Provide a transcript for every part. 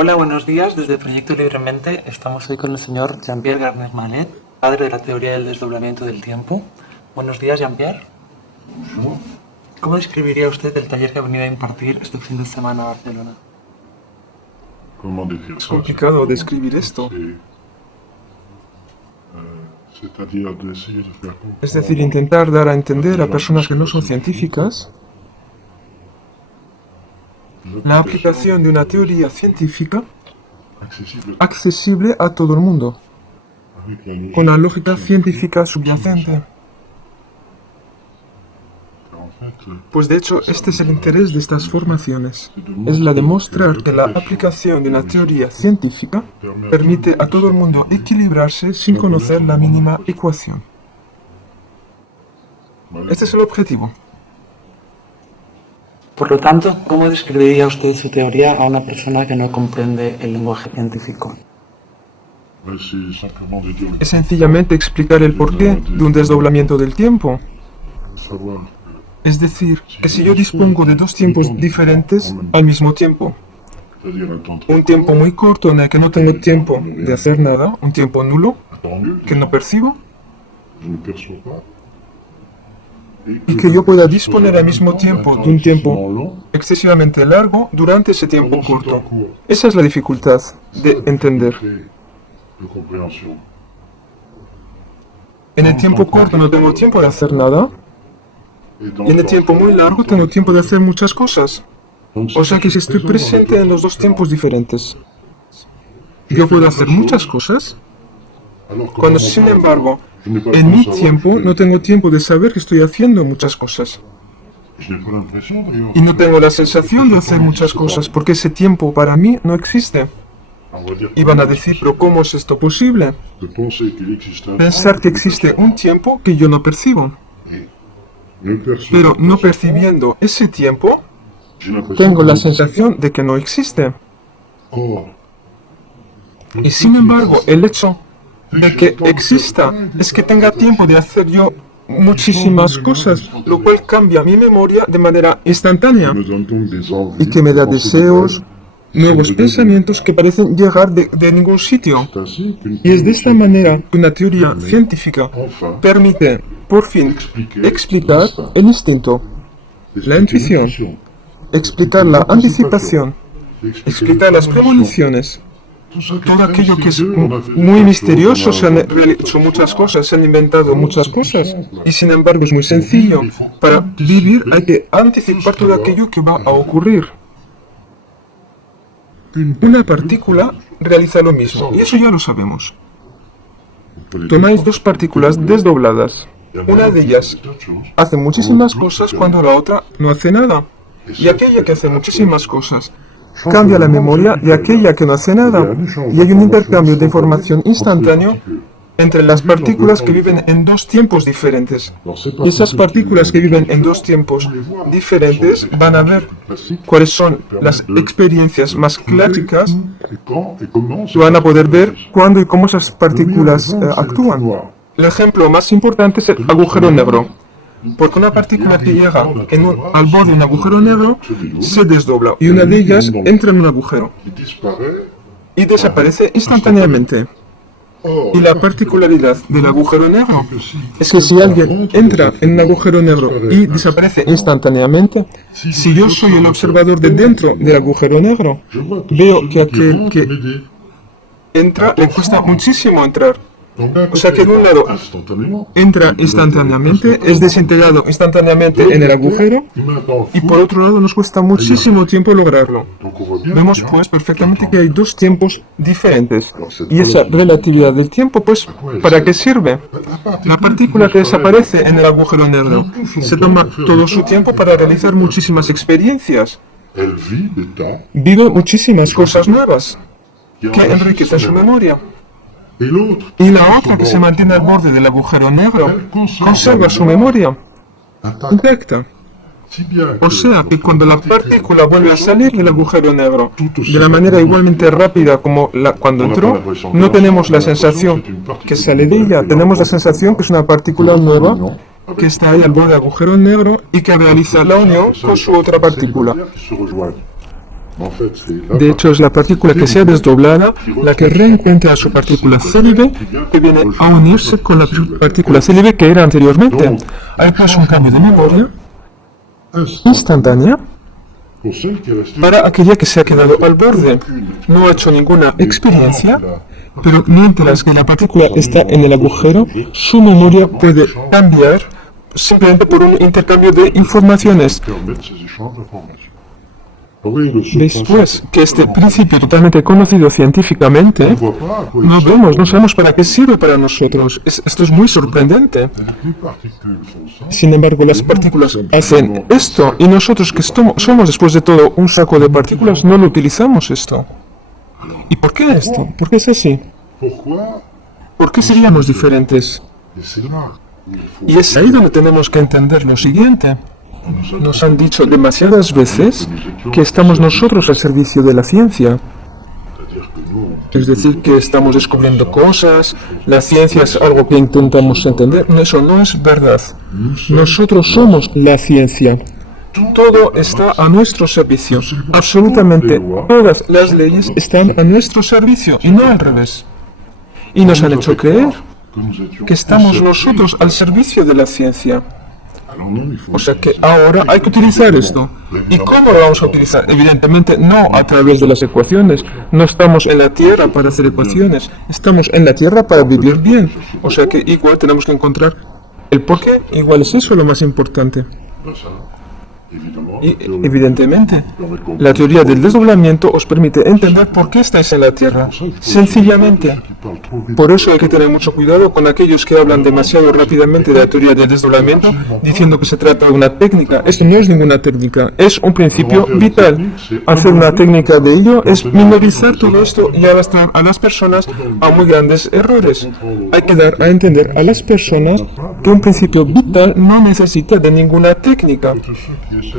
Hola, buenos días. Desde Proyecto Libremente estamos hoy con el señor Jean-Pierre Garner-Mallet, padre de la teoría del desdoblamiento del tiempo. Buenos días, Jean-Pierre. ¿Cómo describiría usted el taller que ha venido a impartir este fin de semana a Barcelona? Es complicado describir esto. Es decir, intentar dar a entender a personas que no son científicas la aplicación de una teoría científica accesible a todo el mundo, con la lógica científica subyacente. Pues de hecho, este es el interés de estas formaciones. Es la de mostrar que la aplicación de una teoría científica permite a todo el mundo equilibrarse sin conocer la mínima ecuación. Este es el objetivo. Por lo tanto, ¿cómo describiría usted su teoría a una persona que no comprende el lenguaje científico? Es sencillamente explicar el porqué de un desdoblamiento del tiempo. Es decir, que si yo dispongo de dos tiempos diferentes al mismo tiempo, un tiempo muy corto en el que no tengo tiempo de hacer nada, un tiempo nulo, que no percibo, y que yo pueda disponer al mismo tiempo de un tiempo excesivamente largo durante ese tiempo corto. Esa es la dificultad de entender. En el tiempo corto no tengo tiempo de hacer nada, y en el tiempo muy largo tengo tiempo de hacer muchas cosas. O sea que si estoy presente en los dos tiempos diferentes, yo puedo hacer muchas cosas, cuando sin embargo, en mi tiempo no tengo tiempo de saber que estoy haciendo muchas cosas. Y no tengo la sensación de hacer muchas cosas, porque ese tiempo para mí no existe. Y van a decir, pero ¿cómo es esto posible? Pensar que existe un tiempo que yo no percibo. Pero no percibiendo ese tiempo, tengo la sensación de que no existe. Y sin embargo, el hecho de que exista es que tenga tiempo de hacer yo muchísimas cosas, lo cual cambia mi memoria de manera instantánea y que me da deseos, nuevos pensamientos que parecen llegar de ningún sitio. Y es de esta manera que una teoría científica permite, por fin, explicar el instinto, la intuición, explicar la anticipación, explicar las premoniciones, todo aquello que es muy misterioso. Se han hecho muchas cosas, se han inventado muchas cosas, y sin embargo es muy sencillo. Para vivir hay que anticipar todo aquello que va a ocurrir. Una partícula realiza lo mismo, y eso ya lo sabemos. Tomáis dos partículas desdobladas. Una de ellas hace muchísimas cosas cuando la otra no hace nada. Y aquella que hace muchísimas cosas cambia la memoria de aquella que no hace nada. Y hay un intercambio de información instantáneo entre las partículas que viven en dos tiempos diferentes. Y esas partículas que viven en dos tiempos diferentes van a ver cuáles son las experiencias más clásicas y van a poder ver cuándo y cómo esas partículas actúan. El ejemplo más importante es el agujero negro. Porque una partícula que llega al borde de un agujero negro se desdobla y una de ellas entra en un agujero y desaparece instantáneamente. Y la particularidad del agujero negro es que si alguien entra en un agujero negro y desaparece instantáneamente, si yo soy el observador de dentro del agujero negro, veo que aquel que entra le cuesta muchísimo entrar. O sea que en un lado entra instantáneamente, es desintegrado instantáneamente en el agujero, y por otro lado nos cuesta muchísimo tiempo lograrlo. Vemos pues perfectamente que hay dos tiempos diferentes. Y esa relatividad del tiempo, pues, ¿para qué sirve? La partícula que desaparece en el agujero negro se toma todo su tiempo para realizar muchísimas experiencias. Vive muchísimas cosas nuevas que enriquecen su memoria. Y la otra, que se mantiene al borde del agujero negro, conserva su memoria intacta. O sea que cuando la partícula vuelve a salir del agujero negro de la manera igualmente rápida como cuando entró, no tenemos la sensación que sale de ella, tenemos la sensación que es una partícula nueva que está ahí al borde del agujero negro y que realiza la unión con su otra partícula. De hecho, es la partícula que se ha desdoblado la que reencuentra a su partícula célibe que viene a unirse con la partícula célibe que era anteriormente. Hay pues un cambio de memoria instantánea para aquella que se ha quedado al borde. No ha hecho ninguna experiencia, pero mientras que la partícula está en el agujero, su memoria puede cambiar simplemente por un intercambio de informaciones. ¿Veis pues que este principio totalmente conocido científicamente no vemos, no sabemos para qué sirve para nosotros? Esto es muy sorprendente. Sin embargo, las partículas hacen esto y nosotros que somos después de todo un saco de partículas no lo utilizamos esto. ¿Y por qué esto? ¿Por qué es así? ¿Por qué seríamos diferentes? Y es ahí donde tenemos que entender lo siguiente. Nos han dicho demasiadas veces que estamos nosotros al servicio de la ciencia. Es decir, que estamos descubriendo cosas, la ciencia es algo que intentamos entender. Eso no es verdad. Nosotros somos la ciencia. Todo está a nuestro servicio. Absolutamente todas las leyes están a nuestro servicio y no al revés. Y nos han hecho creer que estamos nosotros al servicio de la ciencia. O sea que ahora hay que utilizar esto. ¿Y cómo lo vamos a utilizar? Evidentemente no a través de las ecuaciones. No estamos en la Tierra para hacer ecuaciones. Estamos en la Tierra para vivir bien. O sea que igual tenemos que encontrar el porqué. Igual es eso lo más importante. Y evidentemente, la teoría del desdoblamiento os permite entender por qué estáis en la Tierra. Sencillamente. Por eso hay que tener mucho cuidado con aquellos que hablan demasiado rápidamente de la teoría del desdoblamiento, diciendo que se trata de una técnica. Esto no es ninguna técnica, es un principio vital. Hacer una técnica de ello es minorizar todo esto y arrastrar a las personas a muy grandes errores. Hay que dar a entender a las personas que un principio vital no necesita de ninguna técnica.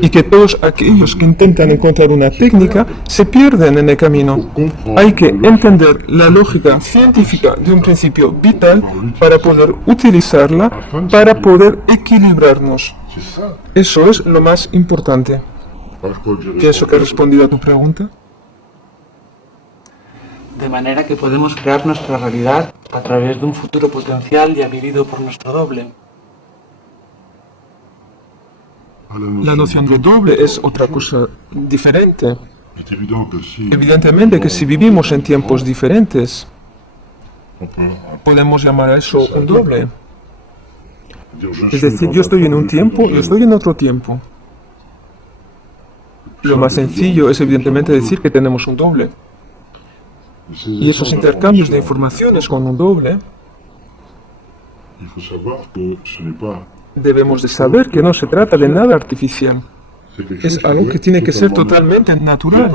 Y que todos aquellos que intentan encontrar una técnica se pierden en el camino. Hay que entender la lógica científica de un principio vital para poder utilizarla, para poder equilibrarnos. Eso es lo más importante. ¿Pienso que he respondido a tu pregunta? De manera que podemos crear nuestra realidad a través de un futuro potencial ya vivido por nuestro doble. La noción de doble es otra cosa diferente. Evidentemente que si vivimos en tiempos diferentes, podemos llamar a eso un doble. Es decir, yo estoy en un tiempo y estoy en otro tiempo. Lo más sencillo es evidentemente decir que tenemos un doble. Y esos intercambios de informaciones con un doble, debemos de saber que no se trata de nada artificial. Es algo que tiene que ser totalmente natural.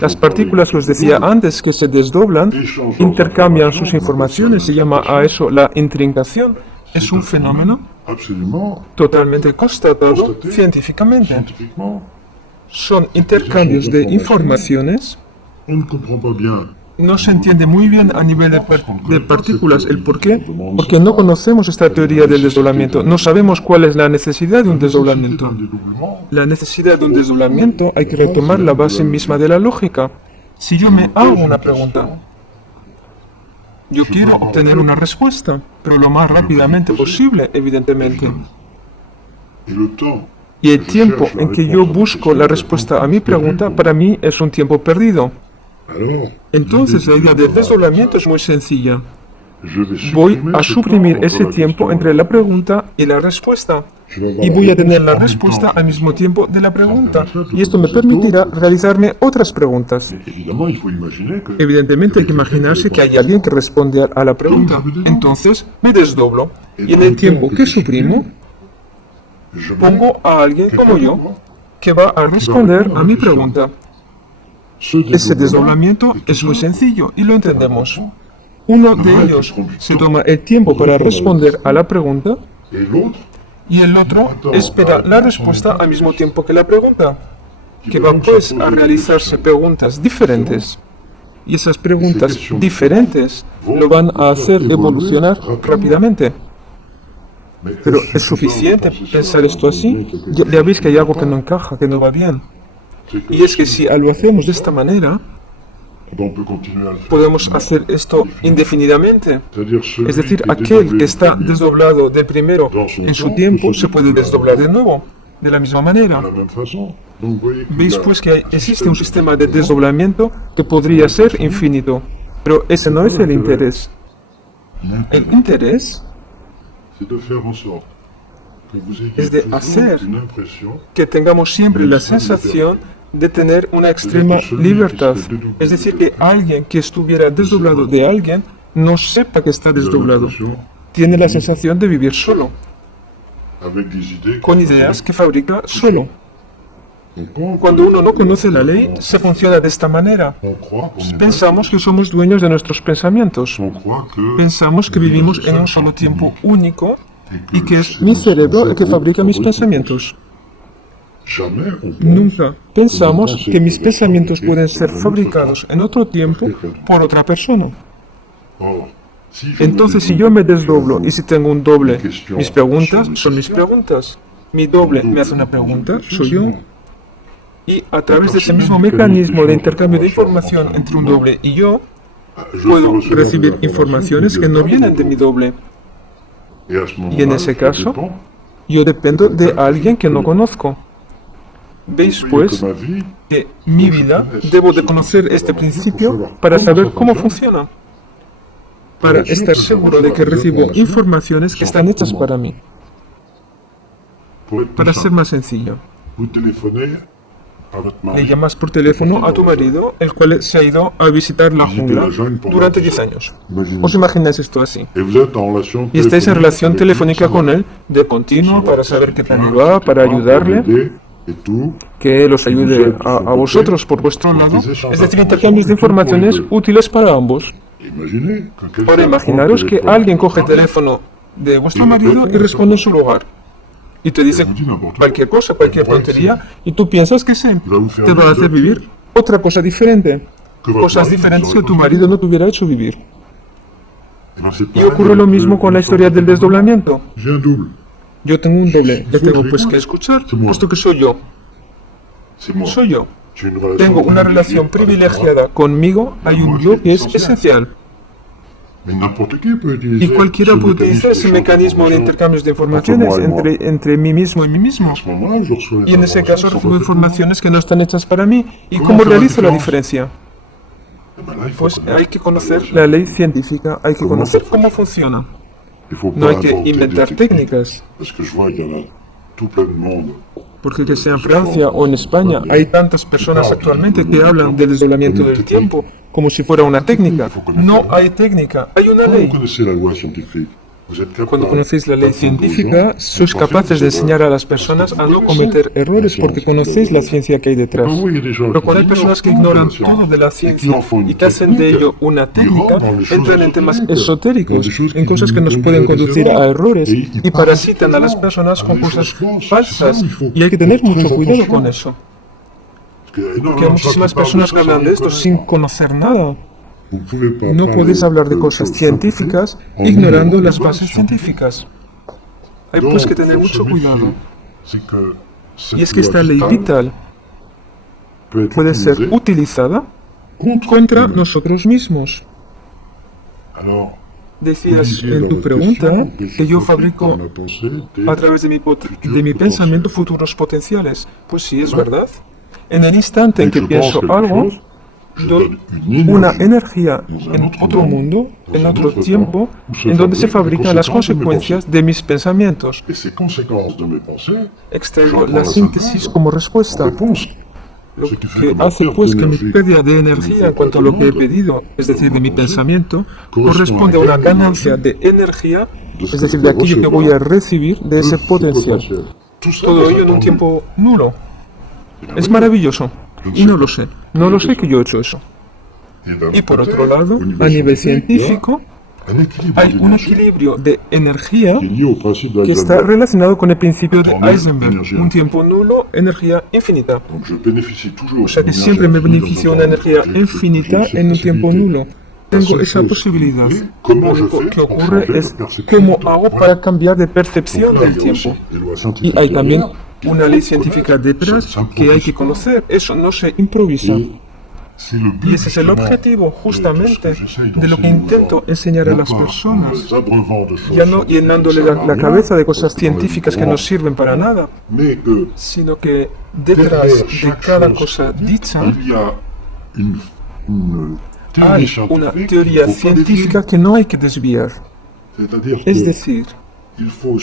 Las partículas que os decía antes que se desdoblan, intercambian sus informaciones, se llama a eso la intrincación. Es un fenómeno totalmente constatado científicamente. Son intercambios de informaciones. No se entiende muy bien a nivel de partículas el por qué, porque no conocemos esta teoría del desdoblamiento, no sabemos cuál es la necesidad de un desdoblamiento. La necesidad de un desdoblamiento hay que retomar la base misma de la lógica. Si yo me hago una pregunta, yo quiero obtener una respuesta, pero lo más rápidamente posible, evidentemente. Y el tiempo en que yo busco la respuesta a mi pregunta, para mí es un tiempo perdido. Entonces la idea del desdoblamiento es muy sencilla. Voy a suprimir ese tiempo entre la pregunta y la respuesta. Y voy a tener la respuesta al mismo tiempo de la pregunta. Y esto me permitirá realizarme otras preguntas. Evidentemente hay que imaginarse que hay alguien que responde a la pregunta. Entonces me desdoblo. Y en el tiempo que suprimo, pongo a alguien como yo que va a responder a mi pregunta. Ese desdoblamiento es muy sencillo y lo entendemos. Uno de ellos se toma el tiempo para responder a la pregunta y el otro espera la respuesta al mismo tiempo que la pregunta, que va pues a realizarse preguntas diferentes. Y esas preguntas diferentes lo van a hacer evolucionar rápidamente. Pero ¿es suficiente pensar esto así? Ya veis que hay algo que no encaja, que no va bien. Y es que si lo hacemos de esta manera, on peut continuer à le faire. podemos hacer esto indefinidamente. C'est-à-dire celui Es decir, qui est aquel dédoublé que está du premier desdoblado del primero en su tiempo se puede desdoblar de nuevo, de la misma de manera. la même façon. Donc, vous voyez qu'il y Veis a pues que existe un sistema de desdoblamiento que podría ser infinito, pero ese no es el interés. El interés c'est de faire en sorte que vous ayez es de toujours hacer une impression que tengamos siempre la sensación de tener una extrema libertad. Es decir, que alguien que estuviera desdoblado de alguien no sepa que está vous avez desdoblado. l'impression Tiene la sensación de vivir solo, avec des idées con ideas que fabrica solo. on pense Cuando uno no conoce la ley, se funciona de esta manera. on croit qu'on est Pensamos que somos dueños de nuestros pensamientos. on croit que Pensamos que vivimos en un solo tiempo único y que es mi cerebro el que fabrica mis pensamientos. jamais on pense Nunca pensamos que mis pensamientos pueden ser fabricados en otro tiempo por otra persona. Or, si je Entonces, me si yo me desdoblo y si tengo un doble, questions mis preguntas sont son mis preguntas. Mi doble me hace una pregunta, soy yo. Y a través de ese mismo mecanismo de intercambio de información entre un doble y yo, je puedo peux recevoir recibir de l'information informaciones qui que no vient vienen de mi doble. Et à ce moment-là, Y en ese je caso, dépends. yo dependo de alguien que no conozco. Veis Vous voyez pues que ma vie, que mi vida debo de conocer este principio para saber cómo funciona, para estar seguro de que recibo informaciones que están hechas para mí. pour être Para plus ser simple, más sencillo, vous téléphonez à votre le mari. llamas por teléfono a tu marido, el cual se ha ido a visitar la jungla durante 10 años. Os imagináis esto así. Et vous êtes en relation Y estáis en téléphonique relación avec lui, telefónica ça con va. él de continuo para saber qué tal Etc., va, para pour ayudarle, l'aider et tout. que él os ayude a vosotros por vuestro lado. Es decir, intercambios de informaciones útiles para ambos. Imaginez que quelqu'un Ahora imaginaros que téléphone alguien coge el teléfono de vuestro marido y responde en su lugar. Y te dice cualquier cosa, cualquier tontería, y tú piensas que sí, te va a hacer vivir otra cosa diferente. Cosas diferentes que tu marido no te hubiera hecho vivir. Eh ben, c'est Y pareil ocurre lo avec mismo le- con la historia del desdoblamiento. J'ai un double. Yo tengo un doble, le tengo pues que escuchar, puesto que soy yo. C'est moi. Soy yo. J'ai une relation Tengo una relación privilegiada conmigo, hay un yo que es esencial. Mais n'importe qui peut utiliser Y cualquiera ce puede utilizar ese mecanismo de d'information. intercambios de informaciones entre mí mismo y mí mismo. À ce moment-là, je reçois Y en ese caso informations recibo sur informaciones que no están hechas para mí. ¿Y cómo realizo la diferencia? Eh ben là, il faut Pues connaître. hay que conocer la ley científica, hay que conocer cómo funciona. Il faut No pas hay que inventer inventar des techniques. técnicas, Parce que je vois qu'il y en a tout plein de monde. porque que sea en Francia o en España hay tantas personas actualmente que hablan del desdoblamiento del tiempo como si fuera una técnica. No hay técnica, hay una Quand vous ley. connaissez la loi scientifique, vous êtes capable Cuando conocéis la ley d'apprendre aux científica, gens sois à pas faire capaces de des enseñar a erreurs. las personas a no cometer errores porque conocéis la ciencia que hay detrás. Quand vous voyez des gens Pero qui cuando hay ignorent personas que tout de la ignoran science todo de la et qui ciencia en font une y que hacen de technique, ello una ils técnica, rentrent dans les choses entran en temas ésotériques, esotéricos, dans des choses en qui cosas que nous nos pueden conduisent à des conducir a erreurs. errores Et ils y parasitan a las personas con cosas falsas. Y hay que tener mucho cuidado con eso. Porque hay muchísimas personas que hablan de esto sin conocer nada. No podéis hablar de cosas científicas ignorando las bases científicas. Hay pues que tener mucho cuidado. Y es que esta ley vital puede ser utilizada contra nosotros mismos. Decías en tu pregunta que yo fabrico a través de mi pensamiento futuros potenciales. Pues sí, es verdad. En el instante en que pienso algo, doy una energía en otro mundo, en otro tiempo, en donde se fabrican las consecuencias de mis pensamientos. Extraigo la síntesis como respuesta. Lo que hace pues que mi pérdida de energía en cuanto a lo que he pedido, es decir, de mi pensamiento, corresponde a una ganancia de energía, es decir, de aquello que voy a recibir de ese potencial. Todo ello en un tiempo nulo. Es maravilloso. Y no lo sé. No lo sé que yo he hecho eso. Y por otro lado, a nivel científico, hay un equilibrio de energía que está relacionado con el principio de Heisenberg. Un tiempo nulo, energía infinita. O sea que siempre me beneficio una energía infinita en un tiempo nulo. Tengo esa posibilidad. Lo único que ocurre es cómo hago para cambiar de percepción del tiempo. Y hay también una ley científica detrás que hay que conocer. Eso no se improvisa. C'est le but Y ese es el justement, objetivo justamente j'essaye de lo que d'enseigner intento aux enseñar a gens, las non pas personas. en les abreuvant de choses Ya no llenándole la cabeza de cosas científicas que no sirven para nada, mais que sino que detrás de cada cosa dicha il y a une hay théorie una scientifique teoría qu'il faut pas científica que no hay que desviar. dévier. C'est-à-dire Es que decir, il faut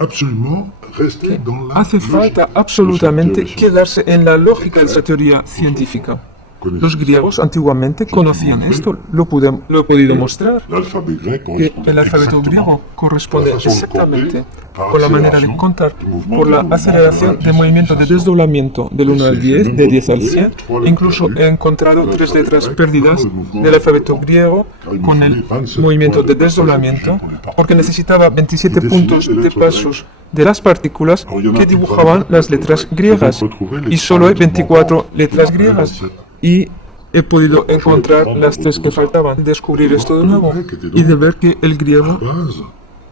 absolument rester dans la hace logique falta de cette absolutamente théorie scientifique. quedarse en la lógica de esa teoría científica. Los griegos antiguamente conocían esto, lo he podido mostrar, L'alphabet grec que correspond el alfabeto exactement griego corresponde a la façon de exactamente compter con la manera de contar, por la aceleración de movimiento de desdoblamiento del 1 al 10, de 10 al 100. Incluso he encontrado 3 letras perdidas del alfabeto griego con el movimiento de desdoblamiento, porque necesitaba 27 puntos de pasos de las partículas que dibujaban las letras griegas, y solo hay 24 letras griegas. Y he podido encontrar las 3 que faltaban, descubrir esto de nuevo y de ver que el griego base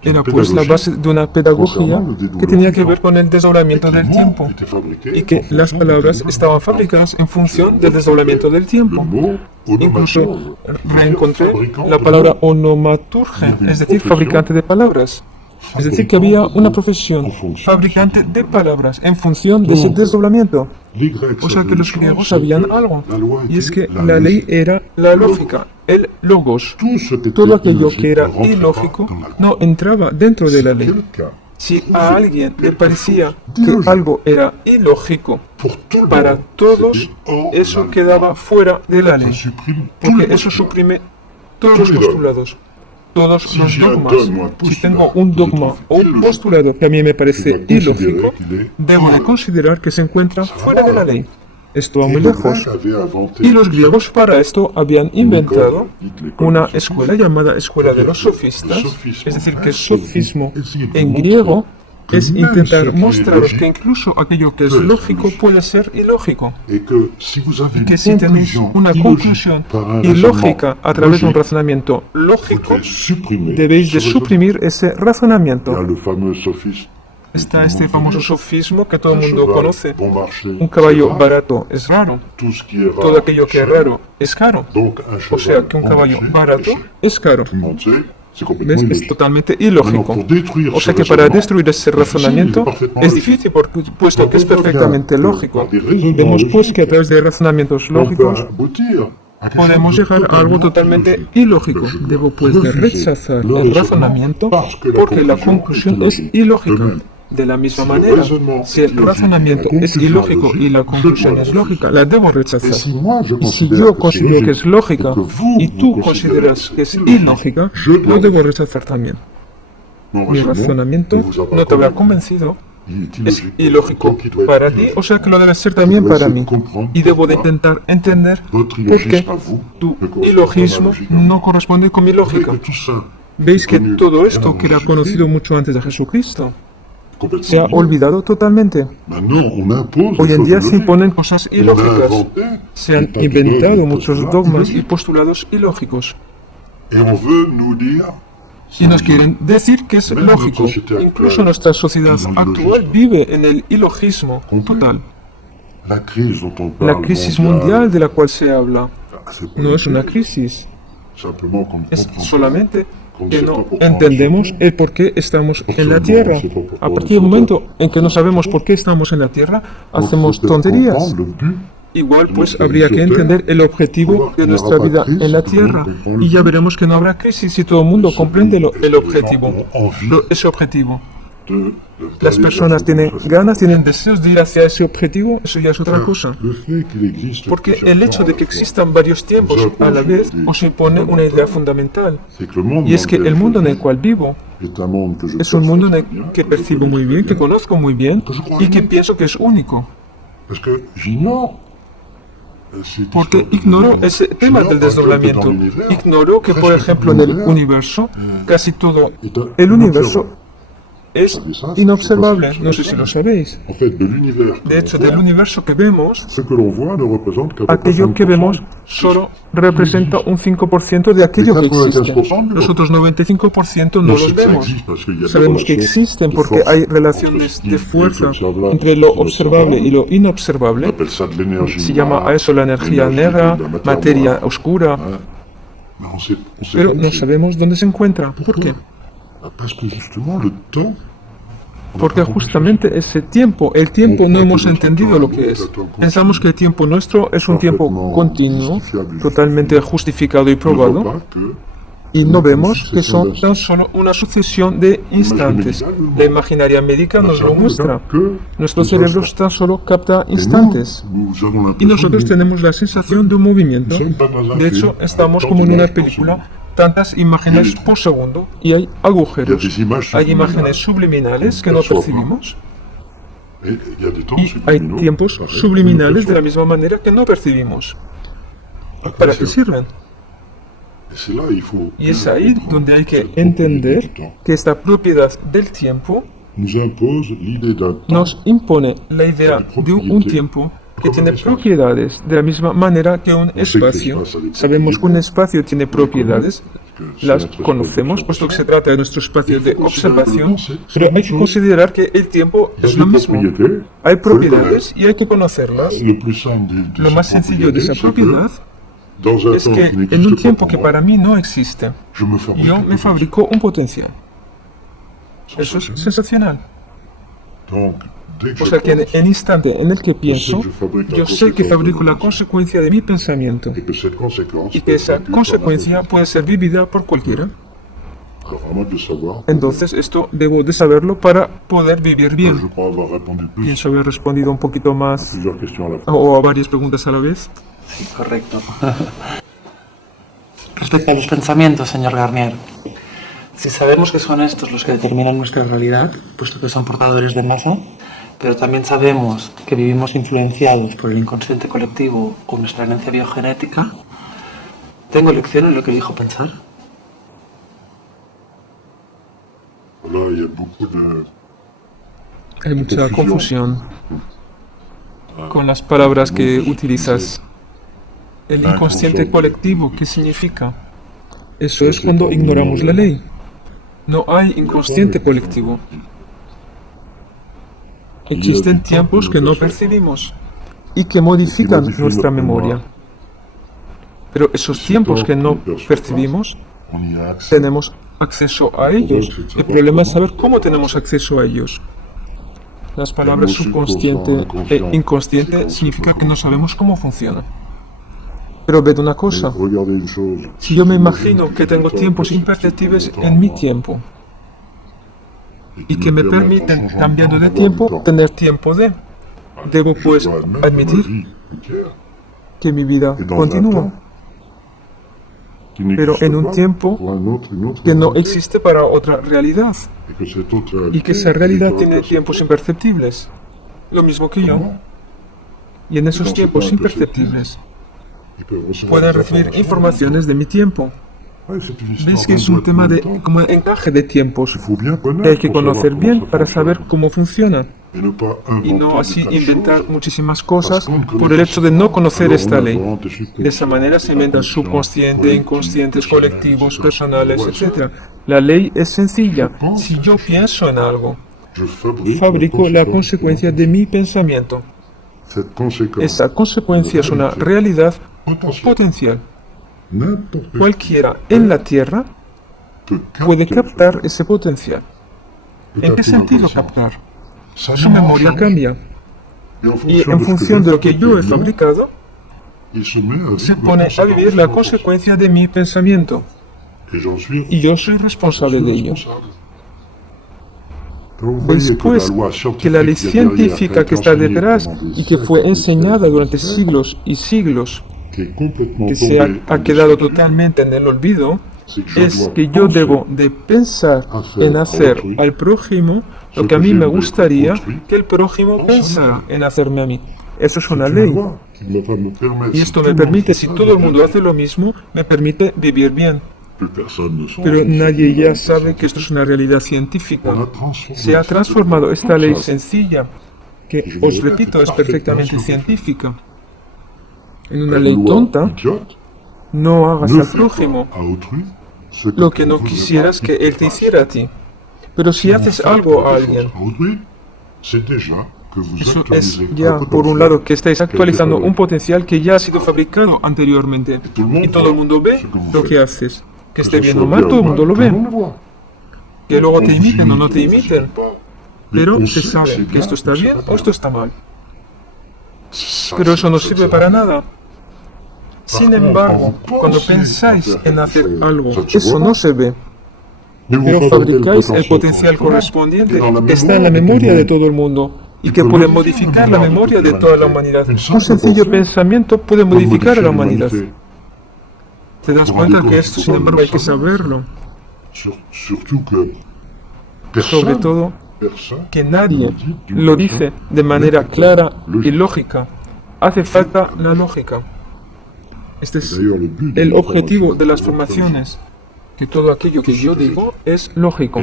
era pues la base de una pedagogía que tenía que ver con el desdoblamiento del tiempo était fabriqué y que las palabras estaban fabricadas en función del desdoblamiento del le tiempo. mot Incluso onomaturge, reencontré fabricant la de palabra mots. onomaturge, es decir, fabricante de palabras. Es decir, que había una profesión, fabricante de palabras, en función de ese desdoblamiento. Les Grecs O sea que savaient los une griegos chose, sabían c'est que algo, la loi y es que était la ley logique. era la lógica, el logos. Tout ce qui Todo était aquello que era illogique ne rentrait ilógico pas dans la loi. no entraba dentro de la ley. Quelqu'un, Si a alguien le parecía que algo era ilógico pour tout le para monde, todos, c'était hors eso la loi. quedaba fuera de la Ça ley, supprime tout porque le eso postulats. suprime todos los postulados, todos los dogmas. Si tengo un dogma o un postulado que a mí me Je parece dois considérer ilógico, qu'il est debo de considerar que se encuentra fuera de la ley. Esto va muy Et les lejos. Grecs avaient inventé Y los griegos para esto habían inventado l'école una des escuela llamada Escuela de los Sofistas, es decir, que sofismo en griego es intentar mostraros que incluso aquello que es lógico puede ser ilógico, et que si vous avez que une si tenéis conclusion una illogique conclusión par un ilógica raisonnement a través de un logique, razonamiento vous lógico, devez supprimer debéis de ce suprimir ese raisonnement. Il y a razonamiento. le fameux sophiste. Está este famoso sofismo que todo el Un mundo cheval conoce. bon marché, Un caballo c'est rare. barato es raro, Tout ce qui est rare, todo aquello que es raro es caro. Donc un O cheval sea que un bon caballo marché, barato c'est es caro. tout le monde sait, c'est ¿Ves? complètement Es illogique. totalmente Maintenant, ilógico. pour détruire O sea ce que para raisonnement, destruir ese razonamiento es difícil, puesto que es perfectamente lógico. Vemos pues que a través de razonamientos on peut lógicos aboutir à quelque podemos chose de llegar a algo totalement totalmente ilógico. Mais je dois Debo pues de refuser rechazar le el razonamiento porque la conclusión es ilógica. De la misma manera, si el razonamiento es ilógico y la conclusión es lógica, la debo Et rechazar. si moi je Y si considère yo que considero c'est que es logique, lógica et que vous, y tú vous consideras que es considérez ilógica, je lo dois- debo rechazar también. mon Mi raisonnement razonamiento ne vous a pas no te habrá convaincu. convencido, Il est es illogique. ilógico Donc il doit être para ti, illogique. o sea que lo debe ser también Je dois para essayer mí. de comprendre Y debo de pourquoi intentar entender votre por qué illogisme à vous tu ne correspond pas à ilogismo ma logique. no corresponde con mi Vous voyez lógica. que tout ça Veis que connu todo bien esto, avant que era Jésus-Christ, conocido mucho antes de Jesucristo, complètement se ha oublié. olvidado totalmente. Maintenant, on impose Hoy des en choses día se illogiques. imponen cosas On a ilógicas. inventé Se han des tas de inventado dogmes, muchos postulats dogmas y illogiques. postulados ilógicos. Et on veut nous dire Y nos quieren decir que es lógico. Incluso nuestra sociedad actual vive en el ilogismo total. la crise dont on La parle crisis mondiale, mundial de la cual se habla c'est pas no une es una crise, crisis, simplement qu'on ne es comprend pas. solamente que no entendemos el por qué estamos en la Absolument, Tierra. c'est pas pourquoi A partir del momento en que no sabemos por qué estamos en la Tierra, hacemos tonterías. Le but, Igual pues habría que entender el objetivo de nuestra vida en la Tierra y ya veremos que no habrá crisis si todo el mundo comprende el objetivo, ese objetivo. de Las personas tienen ganas, tienen deseos de ir hacia ese objetivo, eso ya es otra cosa. Le fait qu'il existe Porque plusieurs el hecho temps de que existan varios tiempos a la vez os impone una idea fundamental. c'est que le monde Y es que dans el lequel mundo en je el cual vivo vis est un monde que je es un mundo en el perçois bien, que percibo muy bien, que conozco muy bien y que pienso que es único. parce que j'ignore cette Porque histoire de ignoro desdoblament. ese tema J'ignore, del par exemple, desdoblamiento. dans l'univers, Ignoro que, por presque ejemplo, en el l'univers universo, casi todo est un el observateur. universo es inobservable, no sé si lo sabéis. En fait, de l'univers, De hecho, del universo que vemos, ce que l'on voit ne représente qu'à peu près aquello que 5%. vemos solo representa un 5% de aquello que existe. Los otros 95% no los vemos. Sabemos que existen porque hay relaciones de fuerza entre lo observable y lo On inobservable. appelle ça de l'énergie Se llama a eso la energía l'énergie negra, de la matière materia noire. oscura, Mais on sait pero pas où no c'est. sabemos dónde se encuentra. ¿Por qué? Parce que justement, le temps. on n'a Porque pas compris justamente ese tiempo, el tiempo no hemos entendido lo que es. Pensamos que el tiempo nuestro es un tiempo continuo, totalmente justificado y ça. On ne probado, voit pas que y no vemos que son tan solo una sucesión de instantes. La imaginaria médica nos lo muestra. Nuestro cerebro tan solo capta instantes. nous avons Y nosotros l'impression tenemos la sensación de un movimiento. De hecho, estamos como en una película, tantas imágenes por segundo, y hay agujeros. Hay imágenes subliminales que no percibimos, il y a des temps y hay subliminaux, tiempos pareil, subliminales de la que misma manera que no percibimos. nous ¿Para qué percevons. sirven? Et c'est là, il faut. Y es ahí donde hay que entender que esta propiedad del tiempo Nous impose l'idée d'un temps. nos impone la idea de un tiempo que tiene propiedades de la misma manera que un espacio. Sabemos que un espacio tiene propiedades, las conocemos, puesto que se trata de nuestro espacio de observación, pero hay que considerar que el tiempo es lo mismo. Hay propiedades y hay que conocerlas. Le plus simple de Lo más cette sencillo de esa propriété, propiedad c'est que dans un es temps que qui n'existe en un pas tiempo pour que moi, para mí no existe, je me fabrique yo un me potentiel. fabrico un potencial. Eso es sensacional. Donc, dès que O je sea que en pense el instante en el que pienso, je fabrique la yo sé que conséquence fabrico de la mon consecuencia de mi pensamiento et que cette conséquence y que esa consecuencia puede ser vivida por cualquiera. Alors, à moi de savoir, Entonces esto debo de saberlo para poder vivir je bien. crois avoir répondu plus Pienso haber respondido un poquito más plusieurs questions à la fois. o a varias preguntas a la vez. Sí, correcto. Respecto a los pensamientos, señor Garnier, si sabemos que son estos los que determinan nuestra realidad, puesto que son portadores de masa, pero también sabemos que vivimos influenciados por el inconsciente colectivo o nuestra herencia biogenética, ¿tengo elección en lo que elijo pensar? Là, il y a beaucoup de. Hay mucha confusión con las palabras que utilizas. El inconsciente colectivo, ¿qué significa? Eso es cuando ignoramos la ley. No hay inconsciente colectivo. Existen tiempos que no percibimos y que modifican nuestra memoria. Pero esos tiempos que no percibimos, On y a accès. tenemos acceso a ellos. El problema es saber cómo tenemos acceso a ellos. Las palabras subconsciente e inconsciente significa que no sabemos cómo funciona. Pero ved una cosa, Regardez une chose. si yo me imagino que tengo tiempos imperceptibles en mi tiempo y que me permiten, cambiando de tiempo, tener tiempo de, debo pues admitir que mi vida continúa, pero en un tiempo que no existe para otra realidad y que esa realidad tiene tiempos imperceptibles, lo mismo que yo. Y en esos tiempos imperceptibles pueden recibir informaciones de mi tiempo. ¿Veis que es un tema de como encaje de tiempos que hay que conocer bien para saber cómo funciona? Y no así inventar muchísimas cosas por el hecho de no conocer esta ley. De esa manera se inventan subconsciente, inconscientes, colectivos, personales, etc. La ley es sencilla. Si yo pienso en algo, fabrico la consecuencia de mi pensamiento. Esa consecuencia es una realidad potencial. Cualquiera en la Tierra puede captar ese potencial. ¿En qué sentido captar? Su memoria cambia. Y en función de lo que yo he fabricado, se pone a vivir la consecuencia de mi pensamiento. Y yo soy responsable de ello. ¿Veis pues que la ley científica que está detrás y que fue enseñada durante siglos y siglos, que se ha quedado totalmente en el olvido, es que yo debo de pensar en hacer al prójimo lo que a mí me gustaría que el prójimo pensara en hacerme a mí. Eso es una ley. Y esto me permite, si todo el mundo hace lo mismo, me permite vivir bien. Plus personne ne songe. pero nadie ya sabe que esto es una realidad científica. On a transformé Se ha transformado esta ley sencilla, que os repito es perfectamente científica, en una ley tonta. idiote, No hagas ne al fais pas prójimo à autrui ce lo que tu no voudrais quisieras pas que él te hiciera a ti. Pero si haces algo a alguien, à autrui, c'est déjà que vous eso es actualisez ya, un por un potentiel lado, que estáis actualizando quelque un potencial que ya ha sido fabricado anteriormente. Y todo el mundo ve lo que haces. Que esté bien o mal, todo el mundo lo ve. Que luego te imiten o no te imiten. Pero se sabe que esto está bien o esto está mal. Pero eso no sirve para nada. Sin embargo, cuando pensáis en hacer algo, eso no se ve. Pero fabricáis el potencial correspondiente que está en la memoria de todo el mundo y que puede modificar la memoria de toda la humanidad. Un sencillo pensamiento puede modificar a la humanidad. Te das cuenta que esto, sin embargo, hay que saberlo. Surtout que Sobre todo, que nadie lo dice de manera clara y lógica. Hace falta la lógica. Este es el objetivo de las formaciones, que todo aquello que yo digo es lógico.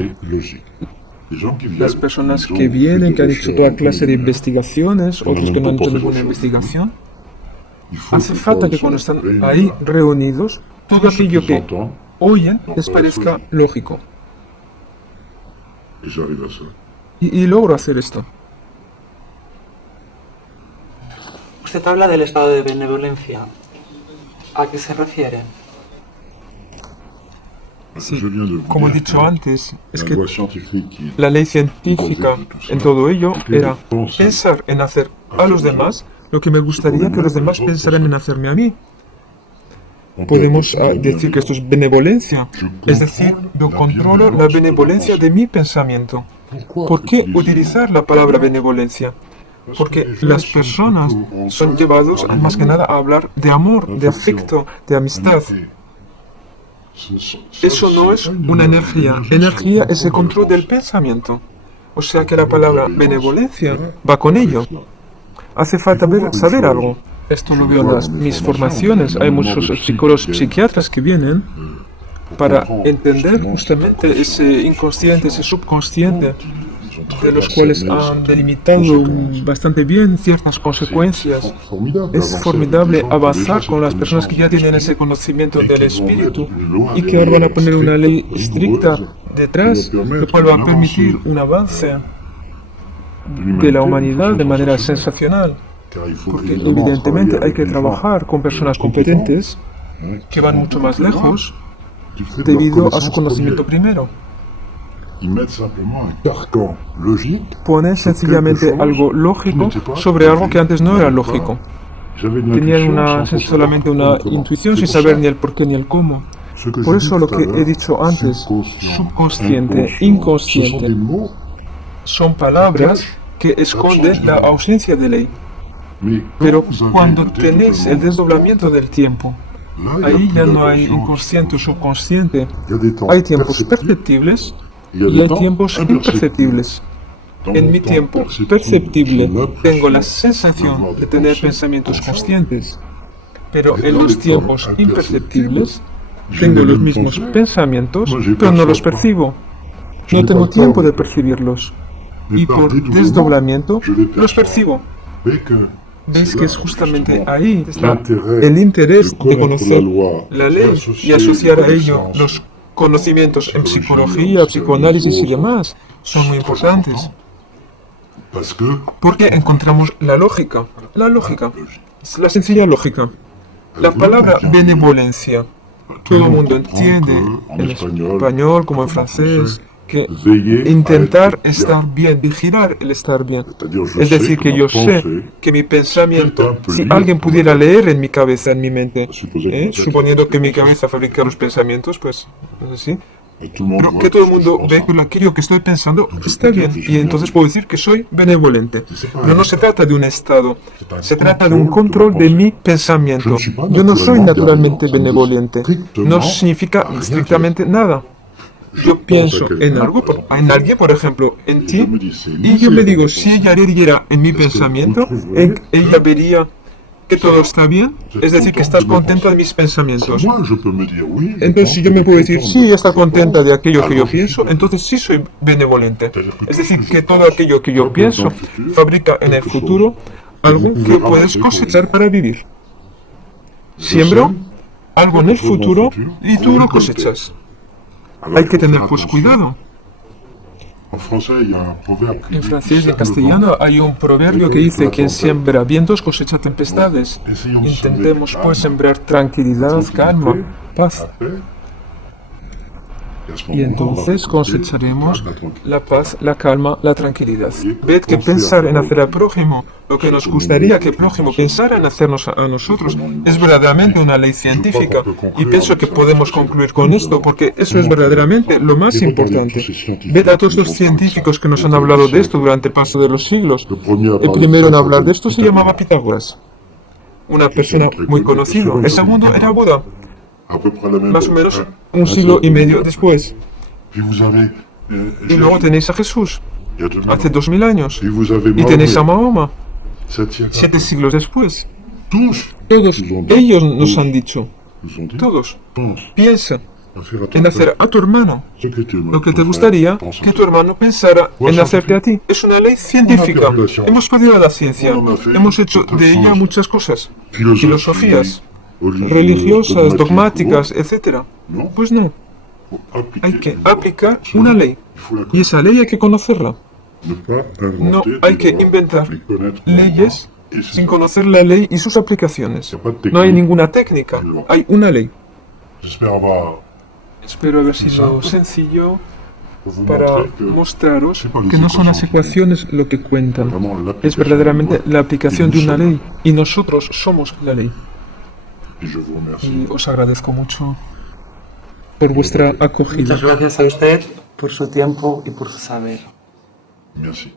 Las personas que vienen, que han hecho toda clase de investigaciones, otros que no han hecho ninguna investigación, hace falta que cuando están ahí reunidos, todo aquello que oyen les parezca lógico. Y logro hacer esto. Usted habla del estado de benevolencia. ¿A qué se refiere? Sí, como he dicho antes, es que la ley científica en todo ello era pensar en hacer a los demás lo que me gustaría que los demás pensaran en hacerme a mí. Podemos decir que esto es benevolencia, es decir, yo controlo la benevolencia de mi pensamiento. ¿Por qué utilizar la palabra benevolencia? Porque las personas son llevados más que nada a hablar de amor, de afecto, de amistad. Eso no es una energía. Energía es el control del pensamiento. O sea que la palabra benevolencia va con ello. Hace falta saber algo. Esto lo veo en mis formaciones. Hay muchos psicólogos, psiquiatras que vienen para entender justamente ese inconsciente, ese subconsciente, de los cuales han delimitado bastante bien ciertas consecuencias. Es formidable avanzar con las personas que ya tienen ese conocimiento del espíritu y que ahora van a poner una ley estricta detrás, lo cual va a permitir un avance de la humanidad de manera sensacional. Porque evidentemente hay que trabajar con personas competentes que van mucho más lejos debido a su conocimiento primero. Ponen sencillamente algo lógico sobre algo que antes no era lógico. Tenían solamente una intuición sin saber ni el por qué ni el cómo. Por eso lo que he dicho antes, subconsciente, inconsciente, son palabras que esconden la ausencia de ley. Pero cuando tenéis el desdoblamiento del tiempo, ahí ya no hay inconsciente o subconsciente. Hay tiempos perceptibles y hay tiempos imperceptibles. En mi tiempo perceptible tengo la sensación de tener pensamientos conscientes, pero en los tiempos imperceptibles tengo los mismos pensamientos, pero no los percibo. No tengo tiempo de percibirlos. Y por desdoblamiento los percibo. ¿Veis que es justamente ahí está el interés de conocer la ley y asociar a ello los conocimientos en psicología, psicoanálisis y demás? Son muy importantes. Porque encontramos la lógica. La lógica. Es la sencilla lógica. La palabra benevolencia. Todo el mundo entiende en español como en francés que intentar estar bien, vigilar el estar bien. Es decir, que yo sé que mi pensamiento, si alguien pudiera leer en mi cabeza, en mi mente, suponiendo que mi cabeza fabrica los pensamientos, pues sí, pero que todo el mundo ve que aquello que estoy pensando está bien, y entonces puedo decir que soy benevolente. Pero no se trata de un estado, se trata de un control de mi pensamiento. Yo no soy naturalmente benevolente, no significa estrictamente nada. Yo pienso en algo, en alguien, por ejemplo, en ti, y yo me digo, si ella leyera en mi pensamiento, ella vería que todo está bien, es decir, que estás contenta de mis pensamientos. Moi, je peux me dire oui. Entonces, si yo me puedo decir, sí, ella está contenta de aquello que yo pienso, entonces sí soy benevolente. Es decir, que todo aquello que yo pienso fabrica en el futuro algo que puedes cosechar para vivir. Siembro algo en el futuro y tú lo cosechas. Hay que tener pues cuidado. En français, il y a un proverbe qui En dit, francés y en castellano hay un proverbio que dice: quien siembra vientos cosecha tempestades. Intentemos pues sembrar tranquilidad, calma, paz. Y entonces cosecharemos la paz, la calma, la tranquilidad. Ved que pensar en hacer al prójimo lo que nos gustaría que el prójimo pensara en hacernos a nosotros es verdaderamente una ley científica. Y pienso que podemos concluir con esto porque eso es verdaderamente lo más importante. Ved a todos los científicos que nos han hablado de esto durante el paso de los siglos. El primero en hablar de esto se llamaba Pitágoras, una persona muy conocida. El segundo era Buda, à peu près la même más o menos époque, un siglo y medio después. Puis vous avez Y luego tenéis a Jesús, il y a 2000 hace ans. 2000 años. Et vous avez Y tenéis a Mahomet, Mahoma, 7 siècles 7 siglos después. Tous Todos ellos nos han dicho, nous ont dit, todos, pense piensa à faire à en ton hacer a tu hermano frère ce que tu aimes, lo que te ton gustaría frère pense que à tu toi. hermano pensara en hacerte a ti. Es una ley científica. Hemos podido la ciencia. Hemos hecho de ella muchas cosas. Filosofías, religiosas, dogmáticas, etc. Non, Pues no, faut appliquer hay que une loi. aplicar una ley. Il faut la Y esa ley hay que conocerla. ne pas No inventer hay des que lois, inventar les connaître leyes et c'est sin ça. conocer la ley y sus aplicaciones. No hay ninguna técnica, hay una ley. J'espère avoir Espero haber sido sencillo vous para montrer que mostraros que no son las ecuaciones lo que cuentan, vraiment es l'application verdaderamente d'une loi. la aplicación de una ley y nosotros somos la ley. Et je vous remercie. Y os agradezco mucho por vuestra acogida. Muchas gracias a usted por su tiempo y por su saber. Merci.